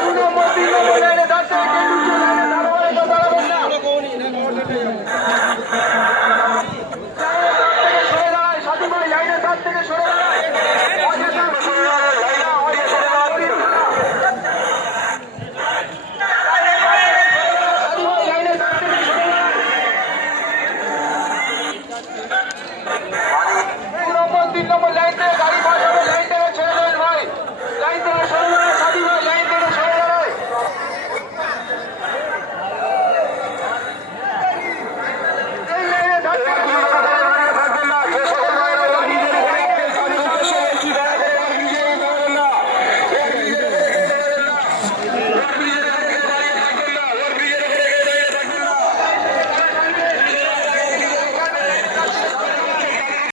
অনুমতি নেই দাঁড়াবেন না